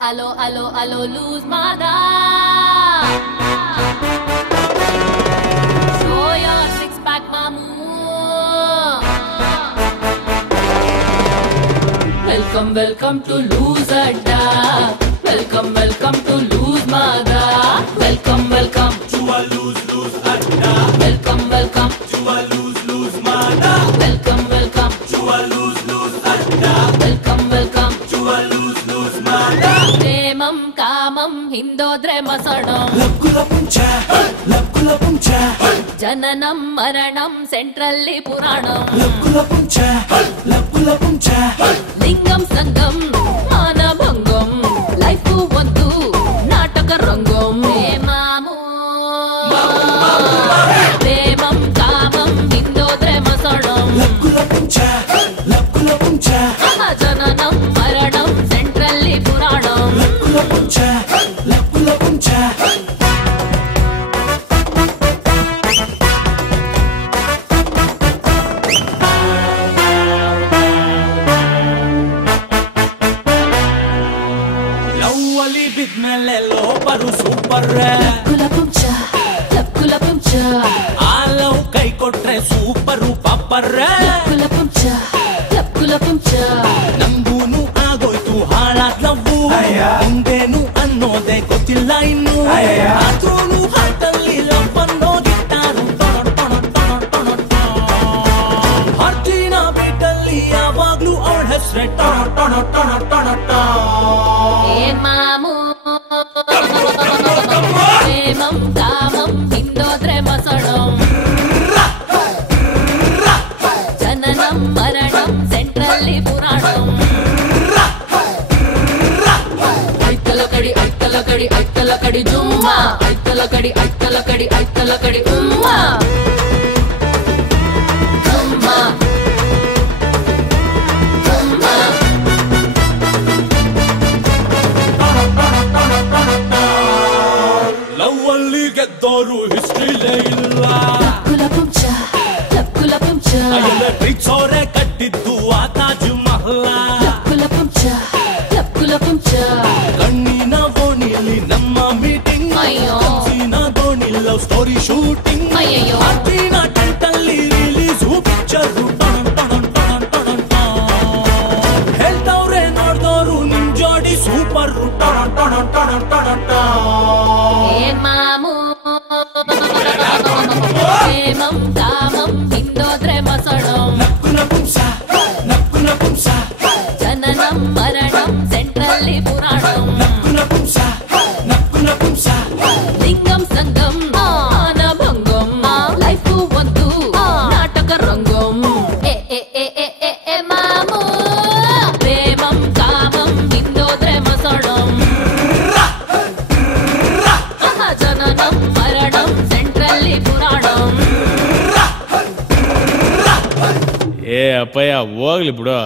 Allo, allo, allo, lose my da. Show your six pack, mamu. Welcome, welcome to lose a da. Welcome, welcome to lose my da. Welcome, welcome to a lose adda. welcome, welcome To a lose mada. welcome, welcome To a lose adda. welcome, welcome To a lose mada. Premam కామం హిందోద్రే మసడం లక్కుల పుంచ జననం మరణం సెంట్రల్లీ పురాణం లక్కుల పుంచ లింగం సంగం మానభంగం లైఫ్ వద్దు నాటక రంగం ప్రేమము ప్రేమం కామం హిందోద్రే మసడం లక్కుల పుంచ జననం మరణం సెంట్రల్లీ పురాణం లక్కుల పుంచ ಲವ್ವಲಿ ಬಿದ್ಮೇಲೆ ಲೋಪರು ಸೂಪರ್ ಲಕ್ಕುಲ ಆ ಲವ್ ಕೈ ಕೊಟ್ರೆ ಸೂಪರು ಪಾಪರ್ ಲಕ್ಕುಲ ನಂಗೂನು ಆಗೋಯ್ತು ಹಾಳಾದ್ ಲವ್ವು ಮುಂದೇನು ಅನ್ನೋದೇ ಗೊತ್ತಿಲ್ಲ ಇನ್ನು ಆದ್ರೂನು ಹಾಟಲ್ಲಿ ಲವ್ ಅನ್ನೋ ಗಿಟ್ಟಾರು ಹರ್ತಿನ ಬೇಟಲ್ಲಿ ಯಾವಾಗ್ಲೂ ಅವಳ ಹೆಸ್ರೆ మాము ప్రేమం కామం హిందోద్రే మసడం జననం మరణం సెంట్రల్లీ పురాణం ఐతలకడి జుమ్మా ఐతలకడి ఉమ్మా జుమ్మా జుమ్మా ಲವ್ ಅಲ್ಲಿ ಗೆದ್ದೋರು ಹಿಸ್ಟ್ರಿಲೇ ಇಲ್ಲ ಲಕ್ಕುಲ ಪುಂಚ ಅಲ್ಲೇ ಪ್ರೀತ್ಸೋರೆ ಕಟ್ಟಿದ್ದು ಆ ತಾಜ್ ಮಹಲ ಲಕ್ಕುಲ ಪುಂಚ ಕಣ್ಣಿನ ಓಣಿಲಿ ನಮ್ಮ ಮೀಟಿಂಗ್ ಅಯ್ಯೋ. ಕನಸಿನ ದೋಣಿ ಲವ್ ಸ್ಟೋರಿ ಶೂಟಿಂಗ್ ಅಯ್ಯಯ್ಯೋ. ಹತ್ತಿನ ಟೆಂಟಲ್ಲಿ ರಿಲೀಸ್ ಪಿಕ್ಚರ್ ಹೇಳ್ತವ್ರೆ ನೋಡ್ದವ್ರು ನಿಮ್ ಜೋಡಿ ಸೂಪರ್ మాము ప్రేమం కామం హిందోద్రే మసడం జననం మరణం సెంట్రల్లీ పురాణం లింగం సంగం మానభంగం లైఫ్ వద్దు నాటక రంగం మాము ప్రేమం కామం హిందోద్రే మసడం జననం మరణం సెంట్రల్లీ పురాణం ಏ ಅಪ್ಪಯ್ಯ ಹೋಗ್ಲಿ ಬಿಡು.